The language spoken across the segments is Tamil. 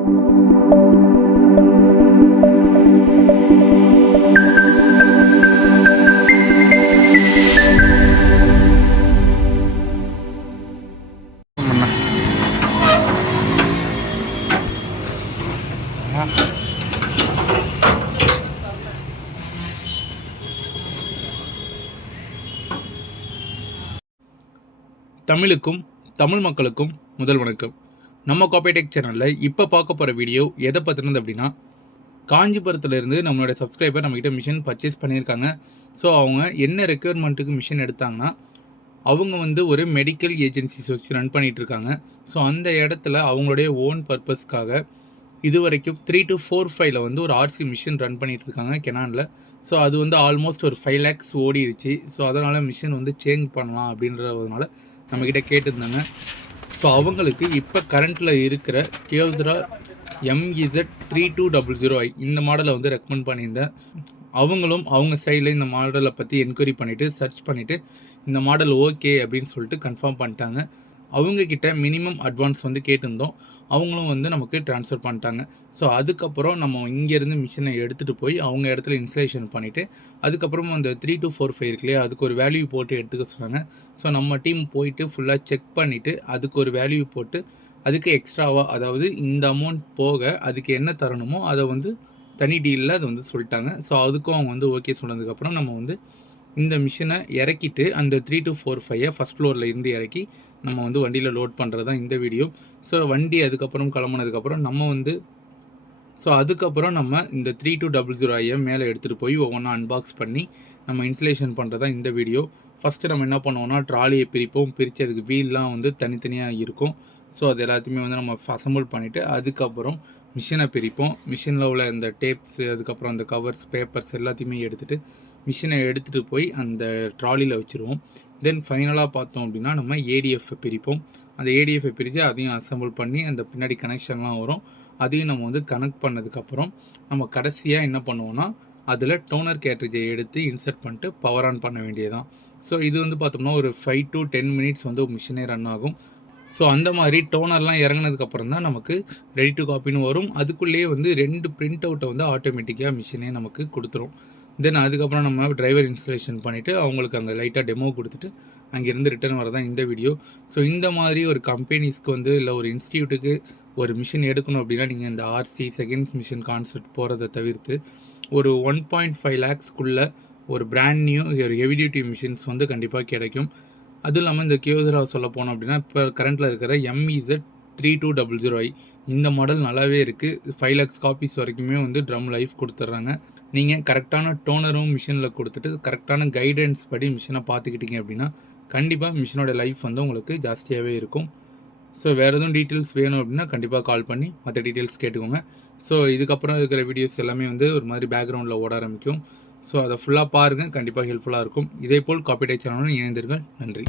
தமிழுக்கும் தமிழ் மக்களுக்கும் முதல் வணக்கம். நம்ம காப்பேடெக் சேனலில் இப்போ பார்க்க போகிற வீடியோ எதை பற்றினது அப்படின்னா, காஞ்சிபுரத்துலேருந்து நம்மளோட சப்ஸ்கிரைபர் நம்மகிட்ட மிஷின் பர்ச்சேஸ் பண்ணியிருக்காங்க. ஸோ அவங்க என்ன ரெக்யர்மெண்ட்டுக்கு மிஷின் எடுத்தாங்கன்னா, அவங்க ஒரு மெடிக்கல் ஏஜென்சிஸ் வச்சு ரன் பண்ணிகிட்ருக்காங்க. ஸோ அந்த இடத்துல அவங்களுடைய ஓன் பர்பஸ்க்காக இது வரைக்கும் 3 to 4 5ல் ஒரு ஆர்சி மிஷின் ரன் பண்ணிகிட்ருக்காங்க கெனானில். ஸோ அது ஆல்மோஸ்ட் ஒரு 5 lakhs ஓடிடுச்சு. ஸோ அதனால் மிஷின் சேஞ்ச் பண்ணலாம் அப்படின்றதுனால நம்மக்கிட்ட கேட்டிருந்தாங்க. ஸோ அவங்களுக்கு இப்போ கரண்ட்டில் இருக்கிற கியோஸ்ரா MZ3200i இந்த மாடலை ரெக்கமெண்ட் பண்ணியிருந்தேன். அவங்களும் அவங்க சைடில் இந்த மாடலை பற்றி என்கொயரி பண்ணிவிட்டு சர்ச் பண்ணிவிட்டு இந்த மாடல் ஓகே அப்படின்னு சொல்லிட்டு கன்ஃபார்ம் பண்ணிட்டாங்க. அவங்கக்கிட்ட மினிமம் அட்வான்ஸ் கேட்டிருந்தோம். அவங்களும் நமக்கு ட்ரான்ஸ்ஃபர் பண்ணிட்டாங்க. ஸோ அதுக்கப்புறம் நம்ம இங்கேருந்து மிஷினை எடுத்துகிட்டு போய் அவங்க இடத்துல இன்ஸ்டலேஷன் பண்ணிவிட்டு அதுக்கப்புறமா அந்த 3 to 4 5 இருக்கு இல்லையா, அதுக்கு ஒரு வேல்யூ போட்டு எடுத்துக்க சொன்னாங்க. ஸோ நம்ம டீம் போயிட்டு ஃபுல்லாக செக் பண்ணிவிட்டு அதுக்கு ஒரு வேல்யூ போட்டு அதுக்கு எக்ஸ்ட்ராவாக, அதாவது இந்த அமௌண்ட் போக அதுக்கு என்ன தரணுமோ அதை தனி டீலில் அது சொல்லிட்டாங்க. ஸோ அதுக்கும் அவங்க ஓகே சொன்னதுக்கப்புறம் நம்ம இந்த மிஷினை இறக்கிட்டு அந்த 3 to 4 5 ஃபஸ்ட் ஃப்ளோரில் இருந்து இறக்கி நம்ம வண்டியில் லோட் பண்ணுறது தான் இந்த வீடியோ. ஸோ வண்டி அதுக்கப்புறம் கிளம்புனதுக்கப்புறம் அதுக்கப்புறம் நம்ம இந்த 3200i மேலே எடுத்துகிட்டு போய் ஒவ்வொன்றா அன்பாக்ஸ் பண்ணி நம்ம இன்ஸ்டலேஷன் பண்ணுறது தான் இந்த வீடியோ. ஃபஸ்ட்டு நம்ம என்ன பண்ணுவோம்னா, ட்ராலியை பிரிப்போம். பிரித்து அதுக்கு வீல்லாம் தனித்தனியாக இருக்கும். ஸோ அது எல்லாத்தையுமே நம்ம அசம்பிள் பண்ணிவிட்டு அதுக்கப்புறம் மிஷினை பிரிப்போம். மிஷினில் உள்ள இந்த டேப்ஸு, அதுக்கப்புறம் அந்த கவர்ஸ், பேப்பர்ஸ் எல்லாத்தையுமே எடுத்துகிட்டு மிஷினை எடுத்துகிட்டு போய் அந்த ட்ராலியில் வச்சுருவோம். தென் ஃபைனலாக பார்த்தோம் அப்படின்னா நம்ம ஏடிஎஃப்பை பிரிப்போம். அந்த ஏடிஎஃப்பை பிரித்து அதையும் அசம்பிள் பண்ணி அந்த பின்னாடி கனெக்ஷன்லாம் வரும். அதையும் நம்ம கனெக்ட் பண்ணதுக்கப்புறம் நம்ம கடைசியாக என்ன பண்ணுவோம்னா, அதில் டோனர் கேட்ரிட்ஜை எடுத்து இன்சர்ட் பண்ணிட்டு பவர் ஆன் பண்ண வேண்டியதான். ஸோ இது பார்த்தோம்னா ஒரு 5 to 10 minutes மிஷினே ரன் ஆகும். ஸோ அந்த மாதிரி டோனர்லாம் இறங்கினதுக்கப்புறம் தான் நமக்கு ரெடி டு காப்பின்னு வரும். அதுக்குள்ளேயே 2 பிரிண்ட் அவுட்டை ஆட்டோமேட்டிக்காக மிஷினே நமக்கு கொடுத்துரும். தென் அதுக்கப்புறம் நம்ம டிரைவர் இன்ஸ்டலேஷன் பண்ணிவிட்டு அவங்களுக்கு அங்கே லைட்டாக டெமோ கொடுத்துட்டு அங்கேருந்து ரிட்டர்ன் வரதான் இந்த வீடியோ. ஸோ இந்த மாதிரி ஒரு கம்பெனிஸ்க்கு இல்லை ஒரு இன்ஸ்டியூட்டுக்கு ஒரு மிஷின் எடுக்கணும் அப்படின்னா நீங்கள் இந்த ஆர்சி செகண்ட் மிஷின் கான்செப்ட் போகிறத தவிர்த்து ஒரு 1.5 lakhsக்குள்ளே ஒரு பிராண்ட் நியூ ஒரு ஹெவி டியூட்டி மிஷின்ஸ் கண்டிப்பாக கிடைக்கும். அதுவும் இல்லாமல் இந்த கியோஸ்ரா சொல்ல போனோம் அப்படின்னா, இப்போ கரண்ட்டில் இருக்கிற MZ3200i இந்த மாடல் நல்லாவே இருக்குது. 5 lakhs காப்பீஸ் வரைக்குமே ட்ரம் லைஃப் கொடுத்துட்றாங்க. நீங்கள் கரெக்டான டோனரும் மிஷினில் கொடுத்துட்டு கரெக்டான கைடன்ஸ் படி மிஷினை பார்த்துக்கிட்டீங்க அப்படின்னா கண்டிப்பாக மிஷினோட லைஃப் உங்களுக்கு ஜாஸ்தியாகவே இருக்கும். ஸோ வேறு எதுவும் டீட்டெயில்ஸ் வேணும் அப்படின்னா கண்டிப்பாக கால் பண்ணி மற்ற டீட்டெயில்ஸ் கேட்டுக்கோங்க. ஸோ இதுக்கப்புறம் இருக்கிற வீடியோஸ் எல்லாமே ஒரு மாதிரி பேக்ரவுண்டில் ஓட ஆரம்பிக்கும். ஸோ அதை ஃபுல்லாக பாருங்கள், கண்டிப்பாக ஹெல்ப்ஃபுல்லாக இருக்கும். இதேபோல் காப்பேடெக் சேனலுடன் இணைந்தீர்கள். நன்றி.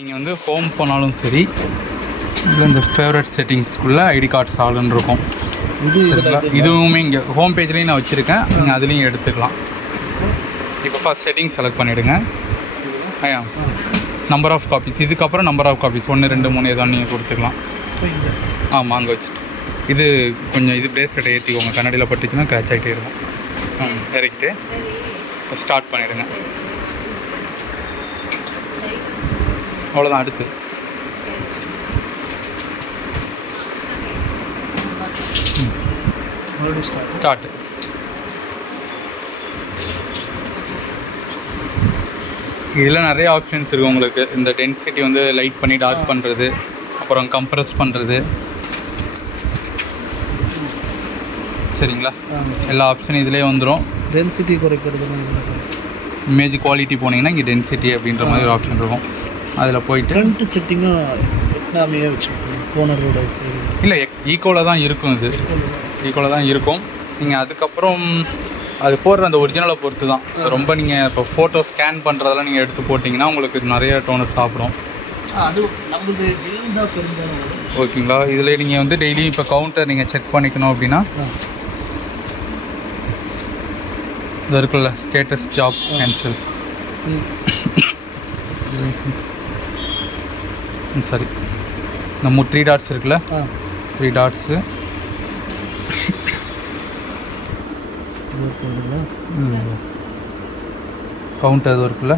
நீங்கள் வந்து ஹோம் போனாலும் சரி, இல்லை இந்த ஃபேவரட் செட்டிங்ஸ்குள்ளே ஐடி கார்ட்ஸ் ஆளுன்னு இருக்கும். இதுவுமே இங்கே ஹோம் பேஜ்லேயும் நான் வச்சுருக்கேன், நீங்கள் அதுலேயும் எடுத்துக்கலாம். இப்போ ஃபஸ்ட் செட்டிங் செலக்ட் பண்ணிவிடுங்க. நம்பர் ஆஃப் காப்பீஸ், இதுக்கப்புறம் நம்பர் ஆஃப் காப்பீஸ் 1 2 3 ஏதாவது நீங்கள் கொடுத்துக்கலாம். ஆமாம், அங்கே வச்சுட்டு இது கொஞ்சம் இது பிரேஸ்லெட்டை ஏற்றிக்கோங்க, கண்ணாடியில் பட்டுச்சுன்னா கிராச் ஆகிட்டே இருக்கும். இறக்கிட்டு இப்போ ஸ்டார்ட் பண்ணிவிடுங்க. அவ்வளோதான். அடுத்து ஸ்டார்ட். இதில் நிறைய ஆப்ஷன்ஸ் இருக்குது உங்களுக்கு. இந்த டென்சிட்டி வந்து லைட் பண்ணி டார்க் பண்ணுறது, அப்புறம் கம்ப்ரஸ் பண்ணுறது, சரிங்களா? எல்லா ஆப்ஷனும் இதிலே வந்துடும். டென்சிட்டி குறைக்கிறது, இமேஜ் குவாலிட்டி போனீங்கன்னா இங்கே டென்சிட்டி அப்படின்ற மாதிரி ஒரு ஆப்ஷன் இருக்கும். அதில் போயிட்டு ஃப்ரண்ட் செட்டிங்காக எல்லாமே வச்சுருக்கோம். ஓனரோட இல்லை, ஈக்குவலாக தான் இருக்கும். இது ஈக்குவலாக தான் இருக்கும். நீங்கள் அதுக்கப்புறம் அது போடுற அந்த ஒரிஜினலை பொறுத்து தான். ரொம்ப நீங்கள் இப்போ ஃபோட்டோ ஸ்கேன் பண்ணுறதெல்லாம் நீங்கள் எடுத்து போட்டிங்கன்னா உங்களுக்கு நிறைய டோனர் சாப்பிடும். அது நம்மளுக்கு டெய்லி தான் பெரும்பாலும். ஓகேங்களா? இதில் நீங்கள் வந்து டெய்லி இப்போ கவுண்டர் நீங்கள் செக் பண்ணிக்கணும் அப்படின்னா இது இருக்குல்ல, ஸ்டேட்டஸ் ஜாப் கேன்சல், சரி, நம்ம 3 டாட்ஸ் இருக்குல்ல, 3 டாட்ஸு கவுண்டர் இது இருக்குல்ல,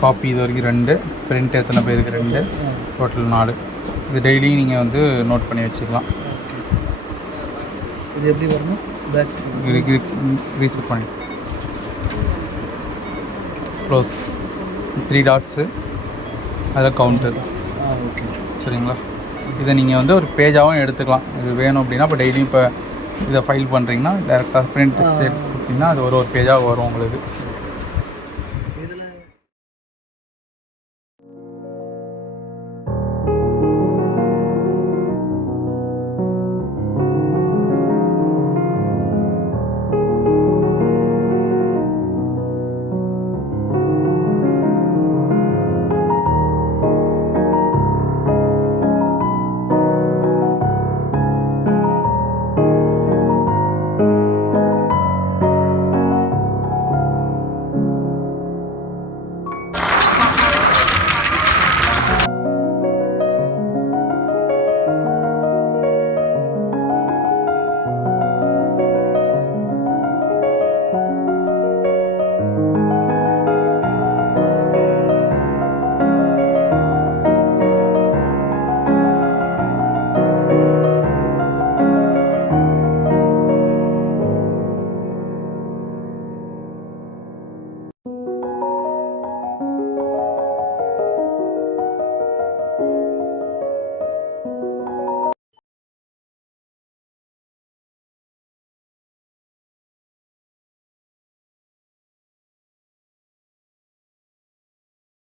காப்பி இது வரைக்கும் 2, பிரிண்ட் எத்தனை பேருக்கு 2, டோட்டல் 4. இது டெய்லியும் நீங்கள் வந்து நோட் பண்ணி வச்சுக்கலாம். இது எப்படி வரணும்? பேக் இதுக்கு ரீசெட் பண்ணி க்ளோஸ். 3 டாட்ஸு அதில் கவுண்டர். ஓகே, சரிங்களா? இதை நீங்கள் வந்து ஒரு பேஜாகவும் எடுத்துக்கலாம். இது வேணும் அப்படின்னா இப்போ டெய்லியும் இப்போ இதை ஃபைல் பண்ணுறீங்கன்னா டேரெக்டாக பிரிண்ட் ஸ்டேட் கொடுத்தீங்கன்னா அது ஒரு பேஜாக வரும் உங்களுக்கு.